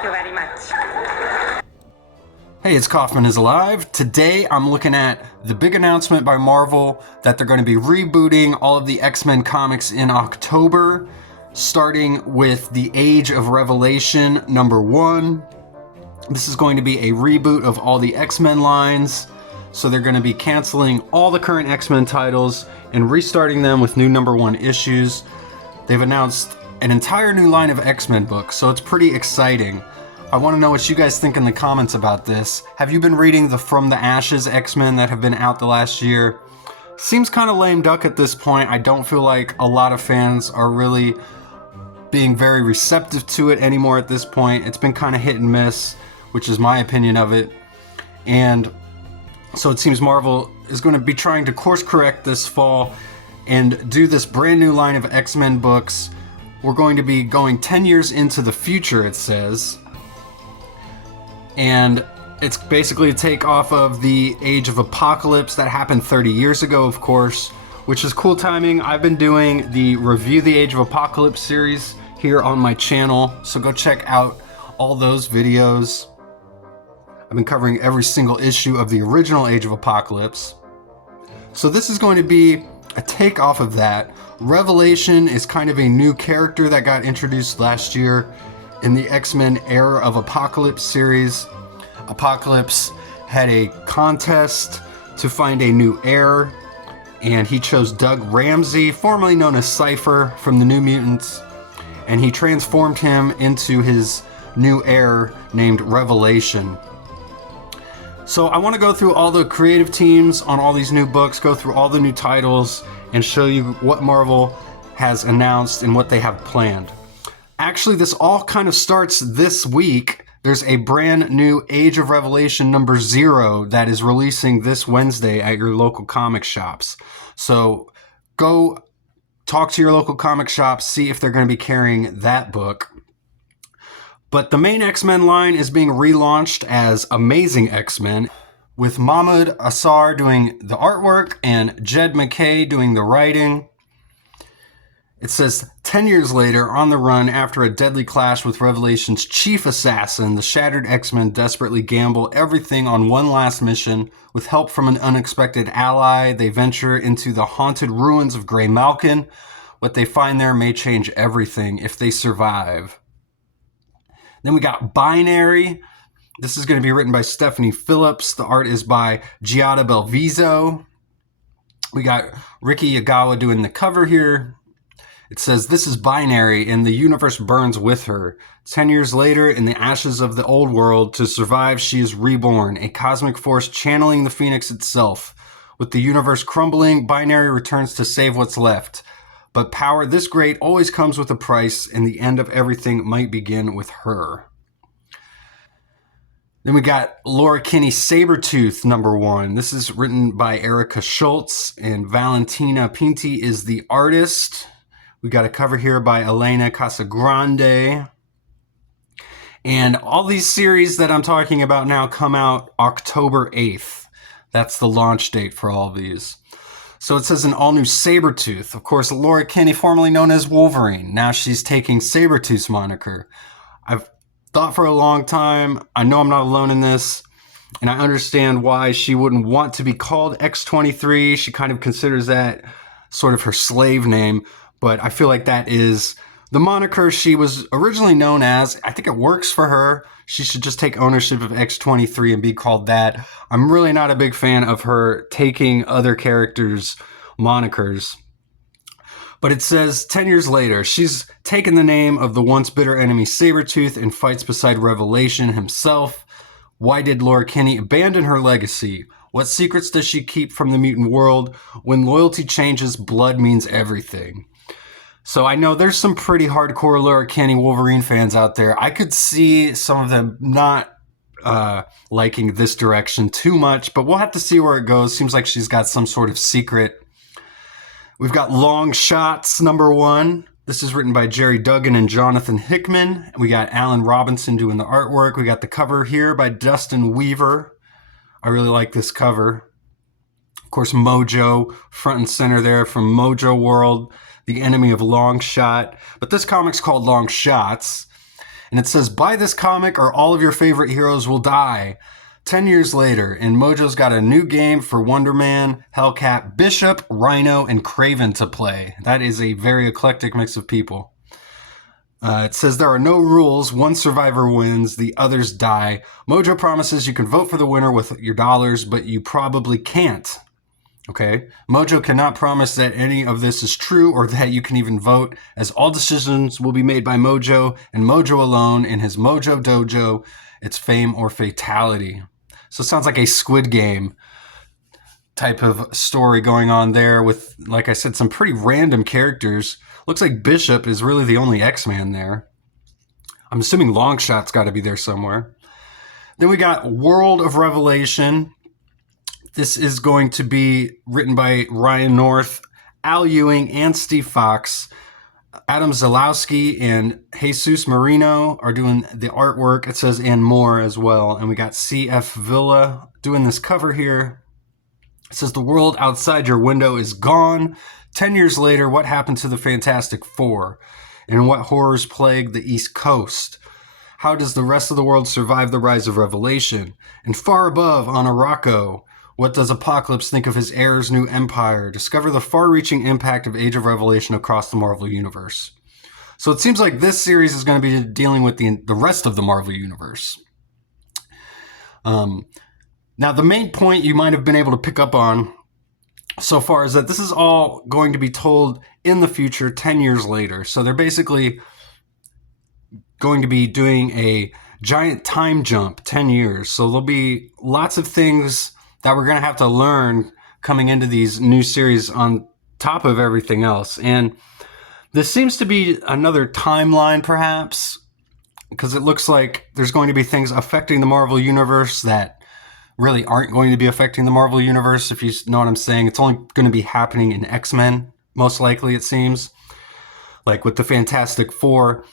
Thank you very much. Hey, it's Kaufman is Alive. Today I'm looking at the big announcement by Marvel that they're going to be rebooting all of the X-Men comics in October, starting with the Age of Revelation #1. This is going to be a reboot of all the X-Men lines, so they're going to be canceling all the current X-Men titles and restarting them with new #1 issues. They've announced an entire new line of X-Men books, so it's pretty exciting. I want to know what you guys think in the comments about this. Have you been reading the From the Ashes X-Men that have been out the last year? Seems kind of lame duck at this point. I don't feel like a lot of fans are really being very receptive to it anymore at this point. It's been kind of hit and miss, which is my opinion of it. And so it seems Marvel is going to be trying to course correct this fall and do this brand new line of X-Men books. We're going to be going 10 years into the future, it says. And it's basically a take off of the Age of Apocalypse that happened 30 years ago, of course, which is cool timing. I've been doing the Review the Age of Apocalypse series here on my channel, so go check out all those videos. I've been covering every single issue of the original Age of Apocalypse. So this is going to be a takeoff of that. Revelation is kind of a new character that got introduced last year in the X-Men Era of Apocalypse series. Apocalypse had a contest to find a new heir, and he chose Doug Ramsey, formerly known as Cypher, from the New Mutants, and he transformed him into his new heir named Revelation. So I want to go through all the creative teams on all these new books, go through all the new titles, and show you what Marvel has announced and what they have planned. Actually, this all kind of starts this week. There's a brand new Age of Revelation #0 that is releasing this Wednesday at your local comic shops. So go talk to your local comic shops, see if they're going to be carrying that book. But the main X-Men line is being relaunched as Amazing X-Men, with Mahmoud Assar doing the artwork and Jed MacKay doing the writing. It says, 10 years later, on the run after a deadly clash with Revelation's chief assassin, the shattered X-Men desperately gamble everything on one last mission. With help from an unexpected ally, they venture into the haunted ruins of Grey Malkin. What they find there may change everything if they survive. Then we got Binary. This is going to be written by Stephanie Phillips. The art is by Giada Belviso. We got Ricky Yagawa doing the cover here. It says, this is Binary, and the universe burns with her. 10 years later, in the ashes of the old world, to survive, she is reborn, a cosmic force channeling the Phoenix itself. With the universe crumbling, Binary returns to save what's left. But power this great always comes with a price, and the end of everything might begin with her. Then we got Laura Kinney's Sabertooth #1. This is written by Erica Schultz, and Valentina Pinti is the artist. We got a cover here by Elena Casagrande. And all these series that I'm talking about now come out October 8th. That's the launch date for all of these. So it says an all-new Sabertooth. Of course, Laura Kinney, formerly known as Wolverine. Now she's taking Sabertooth's moniker. I've thought for a long time, I know I'm not alone in this, and I understand why she wouldn't want to be called X-23. She kind of considers that sort of her slave name. But I feel like that is the moniker she was originally known as. I think it works for her. She should just take ownership of X-23 and be called that. I'm really not a big fan of her taking other characters' monikers. But it says, 10 years later, she's taken the name of the once bitter enemy Sabertooth and fights beside Revelation himself. Why did Laura Kinney abandon her legacy? What secrets does she keep from the mutant world? When loyalty changes, blood means everything. So I know there's some pretty hardcore Laura Kinney Wolverine fans out there. I could see some of them not liking this direction too much, but we'll have to see where it goes. Seems like she's got some sort of secret. We've got Long Shots #1. This is written by Jerry Duggan and Jonathan Hickman. We got Alan Robinson doing the artwork. We got the cover here by Dustin Weaver. I really like this cover. Of course, Mojo front and center there from Mojo World, the enemy of Long Shot. But this comic's called Long Shots. And it says, buy this comic or all of your favorite heroes will die. 10 years later, and Mojo's got a new game for Wonder Man, Hellcat, Bishop, Rhino, and Kraven to play. That is a very eclectic mix of people. It says there are no rules. One survivor wins, the others die. Mojo promises you can vote for the winner with your dollars, but you probably can't. Okay? Mojo cannot promise that any of this is true or that you can even vote, as all decisions will be made by Mojo and Mojo alone in his Mojo Dojo. It's fame or fatality. So it sounds like a Squid Game type of story going on there with, like I said, some pretty random characters. Looks like Bishop is really the only X-Man there. I'm assuming Longshot's got to be there somewhere. Then we got World of Revelation. This is going to be written by Ryan North, Al Ewing, and Steve Fox. Adam Zalowski and Jesus Marino are doing the artwork. It says and more as well. And we got C.F. Villa doing this cover here. It says the world outside your window is gone. 10 years later, what happened to the Fantastic Four? And what horrors plague the East Coast? How does the rest of the world survive the rise of Revelation? And far above, on Araco, what does Apocalypse think of his heir's new empire? Discover the far-reaching impact of Age of Revelation across the Marvel Universe. So it seems like this series is going to be dealing with the rest of the Marvel Universe. Now, the main point you might have been able to pick up on so far is that this is all going to be told in the future 10 years later. So they're basically going to be doing a giant time jump 10 years. So there'll be lots of things that we're going to have to learn coming into these new series on top of everything else. And this seems to be another timeline, perhaps, because it looks like there's going to be things affecting the Marvel Universe that really aren't going to be affecting the Marvel Universe, if you know what I'm saying. It's only going to be happening in X-Men, most likely, it seems. Like with the Fantastic Four,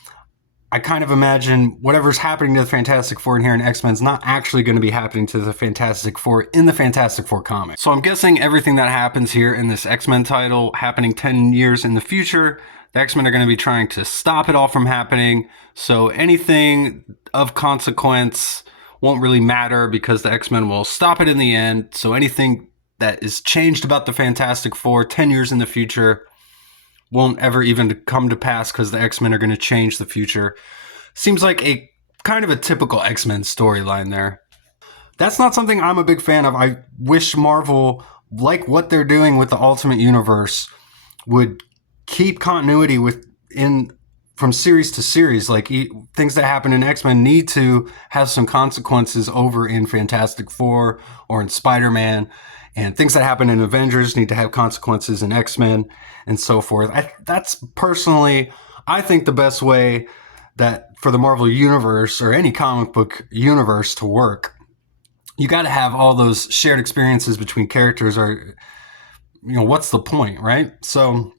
I kind of imagine whatever's happening to the Fantastic Four in here in X-Men is not actually going to be happening to the Fantastic Four in the Fantastic Four comic. So I'm guessing everything that happens here in this X-Men title happening 10 years in the future, the X-Men are going to be trying to stop it all from happening. So anything of consequence won't really matter because the X-Men will stop it in the end. So anything that is changed about the Fantastic Four 10 years in the future won't ever even come to pass because the X-Men are going to change the future. Seems like a kind of a typical X-Men storyline there. That's not something I'm a big fan of. I wish Marvel, like what they're doing with the Ultimate Universe, would keep continuity from series to series. Like things that happen in X-Men need to have some consequences over in Fantastic Four or in Spider-Man, and things that happen in Avengers need to have consequences in X-Men and so forth. That's personally, I think, the best way that for the Marvel Universe or any comic book universe to work. You got to have all those shared experiences between characters, or what's the point, right? So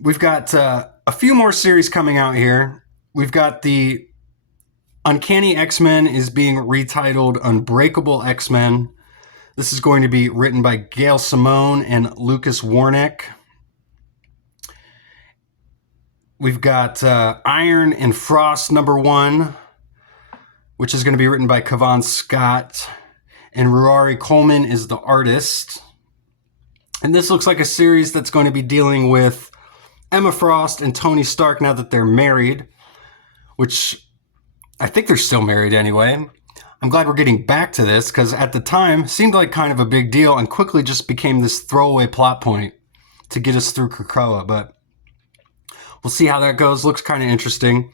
we've got a few more series coming out here. We've got the Uncanny X-Men is being retitled Unbreakable X-Men. This is going to be written by Gail Simone and Lucas Warnick. We've got Iron and Frost #1, which is going to be written by Kavan Scott. And Ruari Coleman is the artist. And this looks like a series that's going to be dealing with Emma Frost and Tony Stark now that they're married, which I think they're still married anyway. I'm glad we're getting back to this because at the time it seemed like kind of a big deal and quickly just became this throwaway plot point to get us through Krakoa. But we'll see how that goes. Looks kind of interesting.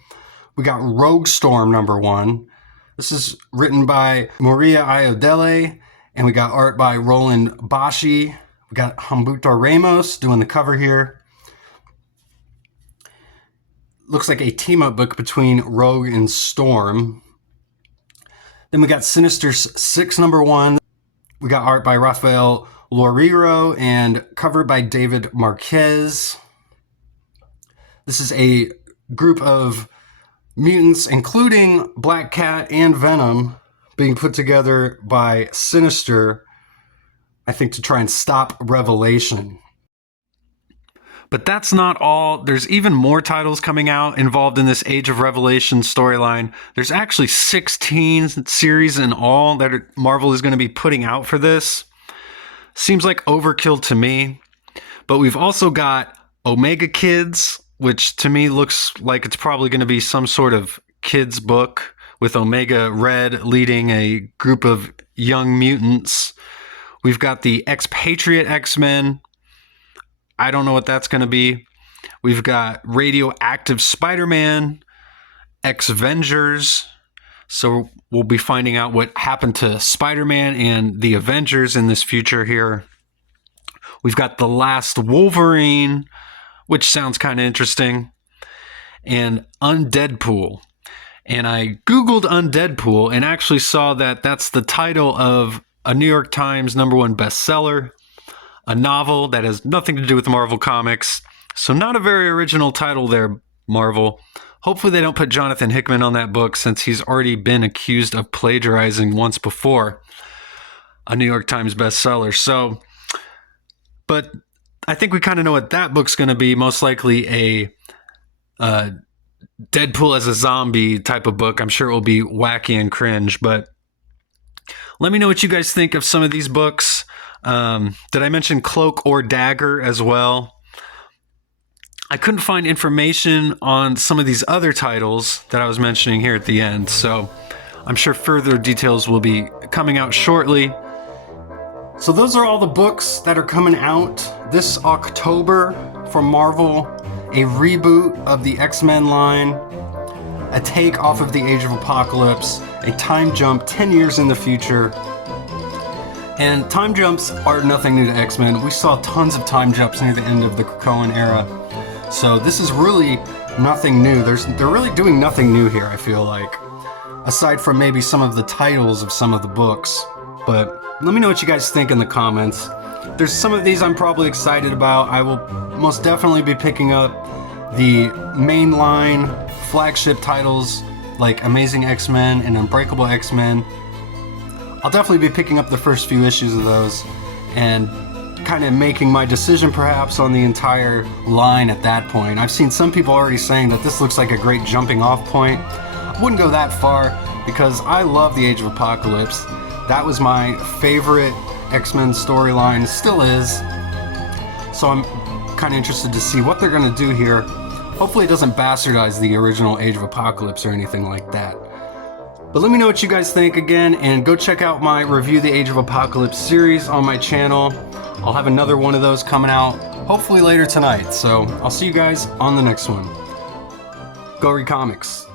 We got Rogue Storm #1. This is written by Maria Iodele, and we got art by Roland Bashi. We got Humberto Ramos doing the cover here. Looks like a team-up book between Rogue and Storm. Then we got Sinister's 6 #1. We got art by Rafael Loriro and cover by David Marquez. This is a group of mutants, including Black Cat and Venom, being put together by Sinister, I think, to try and stop Revelation. But that's not all. There's even more titles coming out involved in this Age of Revelation storyline. There's actually 16 series in all that Marvel is going to be putting out for this. Seems like overkill to me. But we've also got Omega Kids, which to me looks like it's probably going to be some sort of kids book with Omega Red leading a group of young mutants. We've got the Expatriate X-Men. I don't know what that's going to be. We've got Radioactive Spider-Man, X-Vengers. So we'll be finding out what happened to Spider-Man and the Avengers in this future here. We've got The Last Wolverine, which sounds kind of interesting, and Undeadpool. And I Googled Undeadpool and actually saw that that's the title of a New York Times #1 bestseller, a novel that has nothing to do with Marvel Comics. So not a very original title there, Marvel. Hopefully they don't put Jonathan Hickman on that book, since he's already been accused of plagiarizing once before a New York Times bestseller. So, but I think we kind of know what that book's going to be. Most likely a Deadpool as a zombie type of book. I'm sure it will be wacky and cringe, but let me know what you guys think of some of these books. Did I mention Cloak or Dagger as well? I couldn't find information on some of these other titles that I was mentioning here at the end, so I'm sure further details will be coming out shortly. So those are all the books that are coming out this October from Marvel. A reboot of the X-Men line, a take off of the Age of Apocalypse, a time jump 10 years in the future. And time jumps are nothing new to X-Men. We saw tons of time jumps near the end of the Krakoan era. So this is really nothing new. They're really doing nothing new here, I feel like. Aside from maybe some of the titles of some of the books. But let me know what you guys think in the comments. There's some of these I'm probably excited about. I will most definitely be picking up the mainline flagship titles like Amazing X-Men and Unbreakable X-Men. I'll definitely be picking up the first few issues of those and kind of making my decision perhaps on the entire line at that point. I've seen some people already saying that this looks like a great jumping off point. I wouldn't go that far because I love the Age of Apocalypse. That was my favorite X-Men storyline, still is. So I'm kind of interested to see what they're going to do here. Hopefully it doesn't bastardize the original Age of Apocalypse or anything like that. But let me know what you guys think again, and go check out my Review the Age of Apocalypse series on my channel. I'll have another one of those coming out hopefully later tonight. So I'll see you guys on the next one. Go read comics.